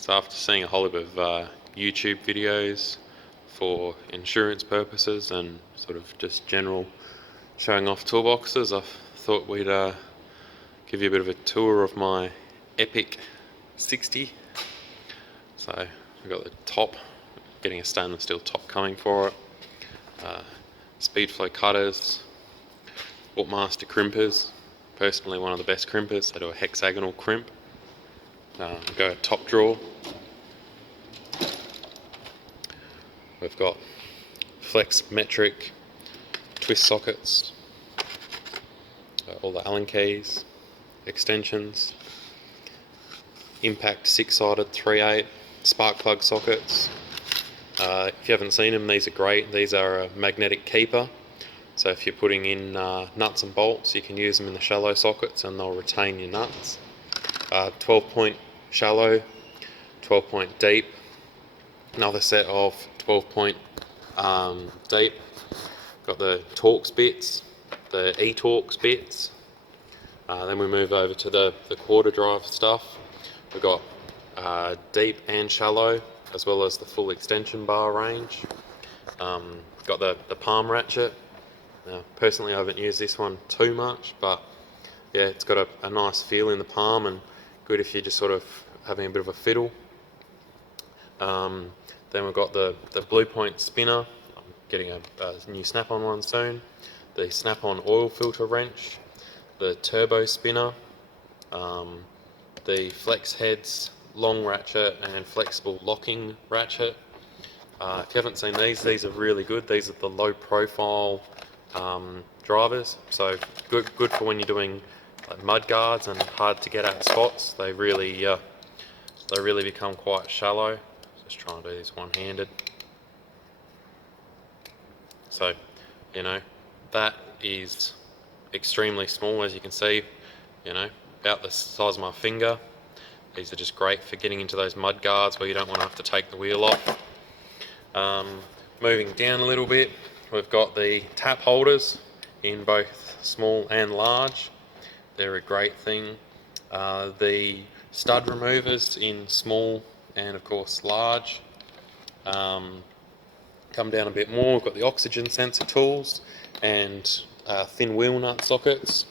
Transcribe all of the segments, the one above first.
So after seeing a whole heap of YouTube videos for insurance purposes and sort of just general showing off toolboxes, I thought we'd give you a bit of a tour of my Epic 60. So I've got the top, getting a stainless steel top coming for it, Speedflow cutters, Sportmaster crimpers, personally one of the best crimpers. They do a hexagonal crimp. Go top drawer. We've got flex metric twist sockets, all the Allen keys, extensions, impact 6-sided 3/8 spark plug sockets. If you haven't seen them, these are great. These are a magnetic keeper, so if you're putting in nuts and bolts, you can use them in the shallow sockets and they'll retain your nuts. 12-point shallow, 12-point deep, another set of 12-point deep. Got the Torx bits, the E-Torx bits. Then we move over to the quarter drive stuff. We've got deep and shallow, as well as the full extension bar range. Got the palm ratchet. Now, personally I haven't used this one too much, but yeah, it's got a nice feel in the palm and good if you're just sort of having a bit of a fiddle. Then we've got the Blue Point spinner. I'm getting a new snap-on one soon. The snap-on oil filter wrench, the turbo spinner, the flex heads, long ratchet and flexible locking ratchet. If you haven't seen these are really good. These are the low profile drivers, so good for when you're doing like mud guards and hard to get at spots. They really become quite shallow. Just trying to do this one-handed. So, you know, that is extremely small, as you can see, you know, about the size of my finger. These are just great for getting into those mud guards where you don't want to have to take the wheel off. Moving down a little bit, we've got the tap holders in both small and large. They're a great thing. The stud removers in small and of course large. Come down a bit more, we've got the oxygen sensor tools and thin wheel nut sockets,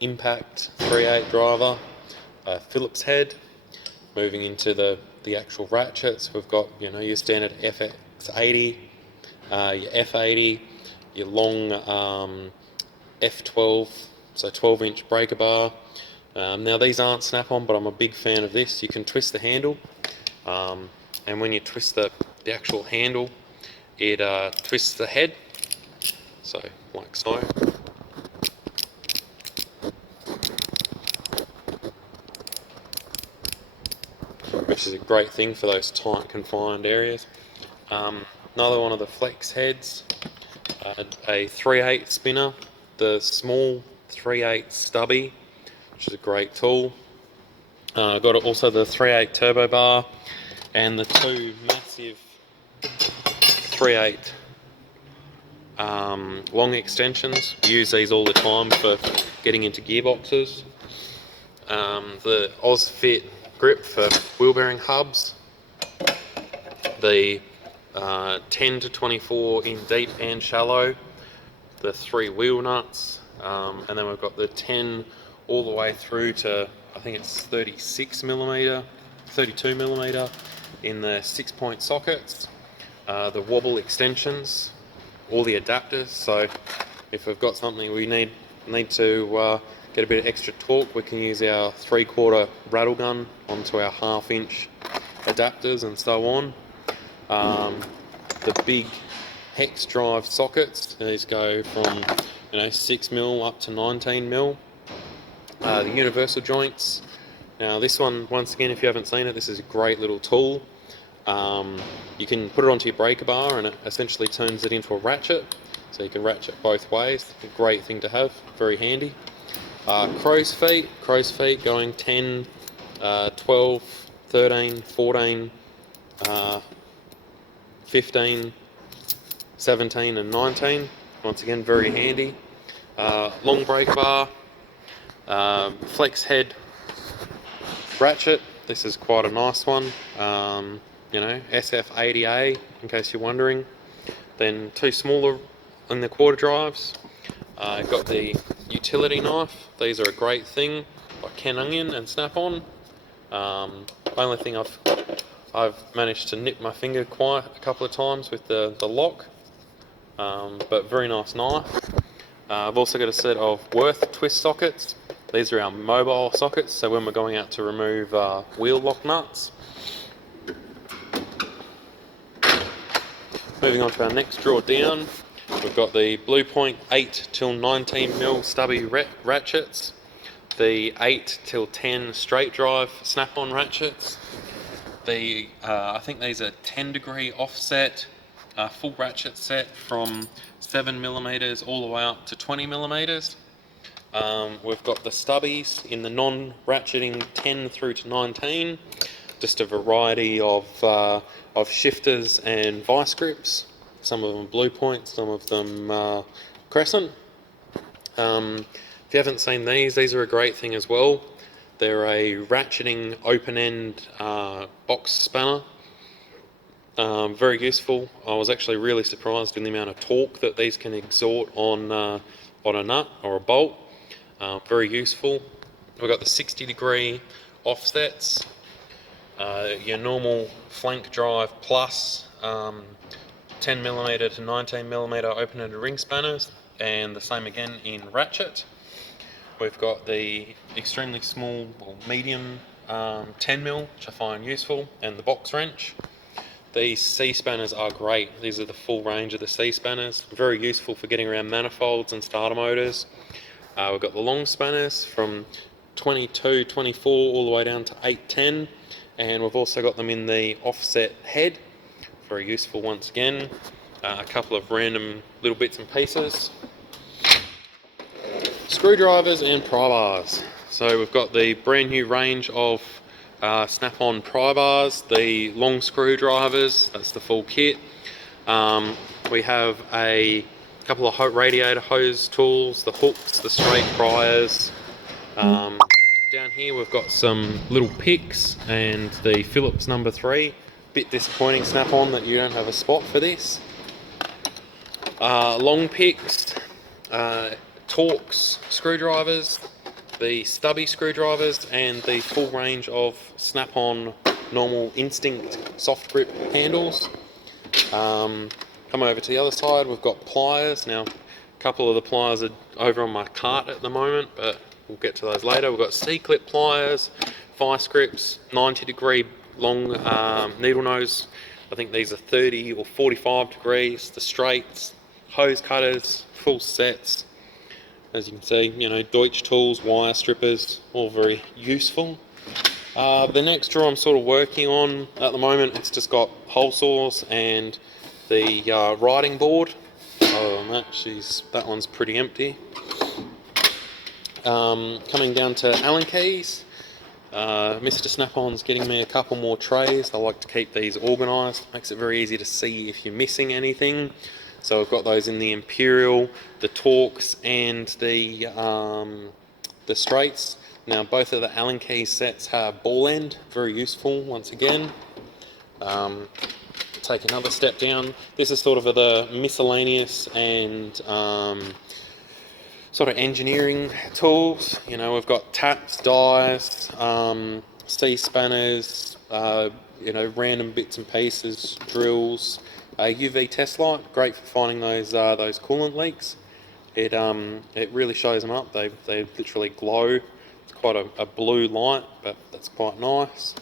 impact 3/8 driver, Phillips head. Moving into the actual ratchets, we've got, you know, your standard FX80, your F80, your long F12, so 12-inch breaker bar. Now these aren't snap-on, but I'm a big fan of this. You can twist the handle, and when you twist the actual handle, it twists the head, so like so. Which is a great thing for those tight confined areas. Another one of the flex heads, a 3/8 spinner, the small 3/8 stubby, which is a great tool. Got also the 3/8 turbo bar and the two massive 3/8 long extensions. We use these all the time for getting into gearboxes. The OzFit grip for wheel bearing hubs. The 10 to 24 in deep and shallow. The 3 wheel nuts. And then we've got the 10 all the way through to, I think it's 32mm in the 6-point sockets. The wobble extensions, all the adapters. So if we've got something we need to get a bit of extra torque, we can use our 3/4 rattle gun onto our 1/2-inch adapters and so on. The big hex drive sockets, these go from 6mm up to 19mm. The universal joints. Now this one, once again, if you haven't seen it, this is a great little tool. You can put it onto your breaker bar and it essentially turns it into a ratchet, so you can ratchet both ways. A great thing to have, very handy. Crow's feet going 10, 12, 13, 14, 15, 17 and 19. Once again, very handy. Long breaker bar, flex head ratchet, This is quite a nice one. You know, SF80A, in case you're wondering. Then two smaller in the quarter drives. Got the utility knife. These are a great thing by Ken Onion and Snap-on. Only thing I've managed to nip my finger quite a couple of times with the lock, but very nice knife. I've also got a set of Worth twist sockets. These are our mobile sockets, so when we're going out to remove wheel lock nuts. Moving on to our next drawer down, we've got the Blue Point 8 till 19mm stubby ratchets, the 8 till 10 straight drive snap-on ratchets, the I think these are 10-degree offset full ratchet set from 7mm all the way up to 20mm. We've got the stubbies in the non-ratcheting 10 through to 19, just a variety of shifters and vice grips. Some of them Blue Point, some of them Crescent. If you haven't seen these are a great thing as well. They're a ratcheting open-end box spanner. Very useful. I was actually really surprised in the amount of torque that these can exert on a nut or a bolt. Very useful. We've got the 60-degree offsets, your normal flank drive plus 10mm to 19mm open-ended ring spanners, and the same again in ratchet. We've got the extremely small or medium 10mm, which I find useful, and the box wrench. These C-spanners are great. These are the full range of the C-spanners. Very useful for getting around manifolds and starter motors. We've got the long spanners from 22, 24 all the way down to 810, and we've also got them in the offset head. Very useful once again. A couple of random little bits and pieces. Screwdrivers and pry bars. So we've got the brand new range of Snap-on pry bars, the long screwdrivers, that's the full kit. We have a couple of radiator hose tools, the hooks, the straight pryers. Down here we've got some little picks and the Phillips number 3. Bit disappointing Snap-on that you don't have a spot for this. Long picks, Torx screwdrivers, the stubby screwdrivers, and the full range of Snap-on normal Instinct soft grip handles. Come over to the other side, we've got pliers. Now, a couple of the pliers are over on my cart at the moment, but we'll get to those later. We've got C-clip pliers, vice grips, 90-degree long needle nose. I think these are 30 or 45 degrees. The straights, hose cutters, full sets. As you can see, you know, Deutsch tools, wire strippers, all very useful. The next drawer I'm sort of working on at the moment, it's just got hole saws and the writing board. That one's pretty empty. Coming down to Allen keys. Mr. Snap-on's getting me a couple more trays. I like to keep these organised. Makes it very easy to see if you're missing anything. So I've got those in the Imperial, the Torx, and the straights. Now both of the Allen key sets have ball end, very useful once again. Take another step down. This is sort of the miscellaneous and sort of engineering tools. You know, we've got taps, dies, C-spanners, you know, random bits and pieces, drills. UV test light, great for finding those coolant leaks. It really shows them up. They literally glow. It's quite a blue light, but that's quite nice.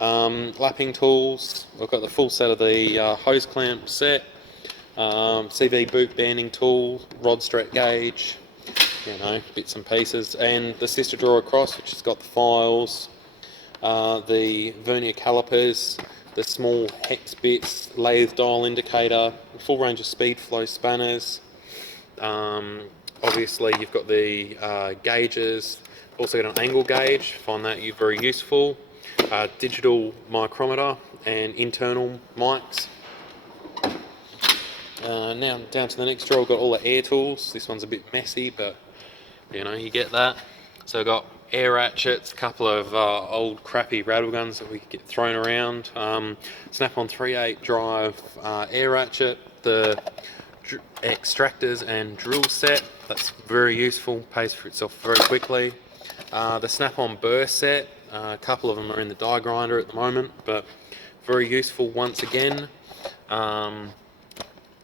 Lapping tools. We've got the full set of the hose clamp set. CV boot banding tool, rod strap gauge. You know, bits and pieces, and the sister drawer across, which has got the files, the vernier calipers, the small hex bits, lathe dial indicator, full range of speed flow spanners. Obviously you've got the gauges, also got an angle gauge, find that very useful. Digital micrometer and internal mics. Now down to the next drawer, I've got all the air tools. This one's a bit messy, but you know, you get that. So I've got air ratchets, a couple of old crappy rattle guns that we could get thrown around. Snap-on 3/8 drive air ratchet, the extractors and drill set, that's very useful, pays for itself very quickly. The Snap-on burr set, a couple of them are in the die grinder at the moment, but very useful once again.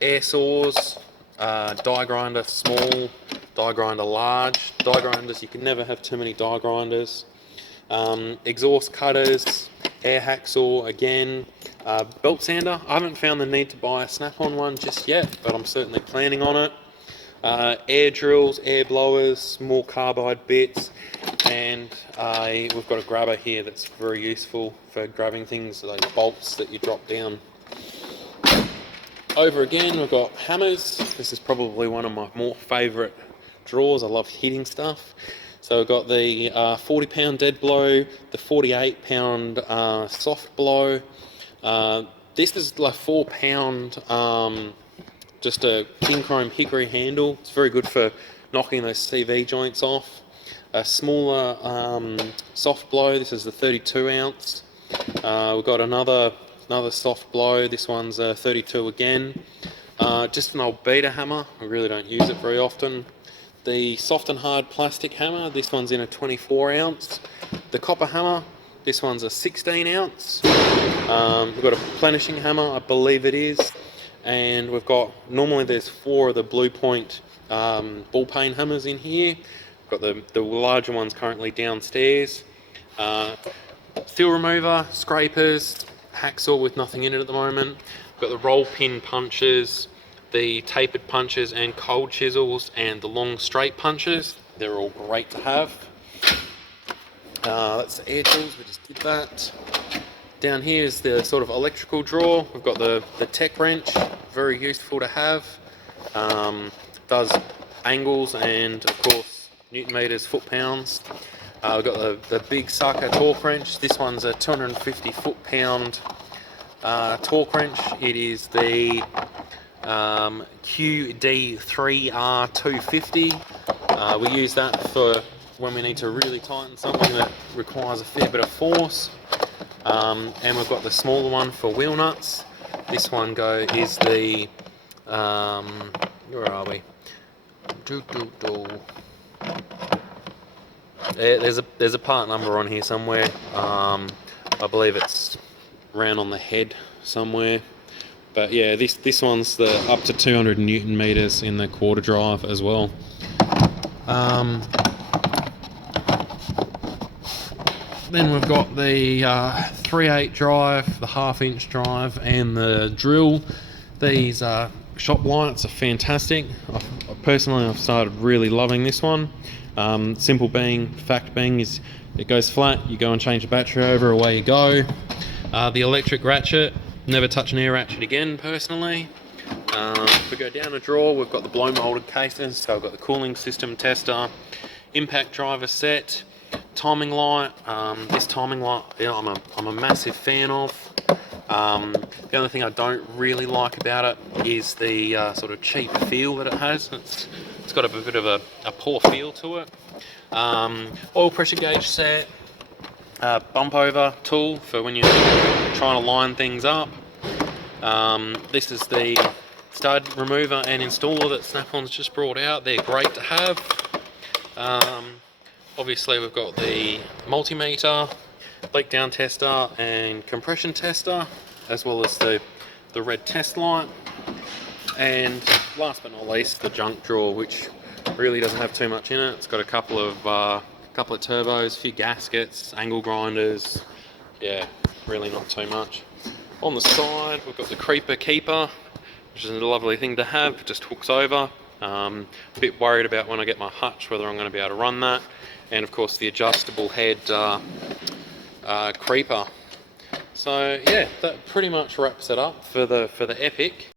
Air saws, die grinder small, die grinder large. Die grinders, you can never have too many die grinders. Exhaust cutters, air hacksaw again. Belt sander, I haven't found the need to buy a Snap-on one just yet, but I'm certainly planning on it. Air drills, air blowers, small carbide bits, and we've got a grabber here that's very useful for grabbing things like bolts that you drop down. Over again, we've got hammers. This is probably one of my more favourite drawers. I love hitting stuff. So we've got the 40-pound dead blow, the 48-pound soft blow. This is like 4-pound, just a king chrome hickory handle. It's very good for knocking those CV joints off. A smaller soft blow. This is the 32 ounce. We've got another soft blow. This one's a 32 again. Just an old beater hammer. I really don't use it very often. The soft and hard plastic hammer. This one's in a 24 ounce. The copper hammer. This one's a 16 ounce. We've got a plenishing hammer, I believe it is. And we've got, normally there's 4 of the Blue Point ball peen hammers in here. We've got the larger ones currently downstairs. Steel remover, scrapers, hacksaw with nothing in it at the moment. We've got the roll pin punches, the tapered punches and cold chisels, and the long straight punches. They're all great to have. That's the air tools, we just did that. Down here is the sort of electrical drawer. We've got the tech wrench, very useful to have. Does angles and of course Newton meters, foot pounds. We've got the big sucker torque wrench. This one's a 250 foot-pound torque wrench. It is the QD3R250. We use that for when we need to really tighten something that requires a fair bit of force. And we've got the smaller one for wheel nuts. This one is the where are we? There's a part number on here somewhere. I believe it's around on the head somewhere. But yeah, this one's the up to 200 Newton meters in the quarter drive as well. Then we've got the 3/8 drive, the 1/2 inch drive, and the drill. These shop lights are fantastic. I've started really loving this one. Simple fact being is it goes flat, you go and change the battery over, away you go. The electric ratchet, never touch an air ratchet again personally. If we go down a drawer, we've got the blow molded cases, so I've got the cooling system tester, impact driver set, timing light. This timing light, I'm a massive fan of. The only thing I don't really like about it is the sort of cheap feel that it has. It's got a bit of a poor feel to it. Oil pressure gauge set, bump over tool for when you're trying to line things up. This is the stud remover and installer that Snap-on's just brought out. They're great to have. Obviously we've got the multimeter, leak down tester and compression tester, as well as the red test light. And last but not least, the junk drawer, which really doesn't have too much in it. It's got a couple of turbos, a few gaskets, angle grinders. Yeah, really not too much. On the side, we've got the Creeper Keeper, which is a lovely thing to have. It just hooks over. A bit worried about when I get my hutch whether I'm going to be able to run that. And of course the adjustable head creeper. So yeah, that pretty much wraps it up for the Epic.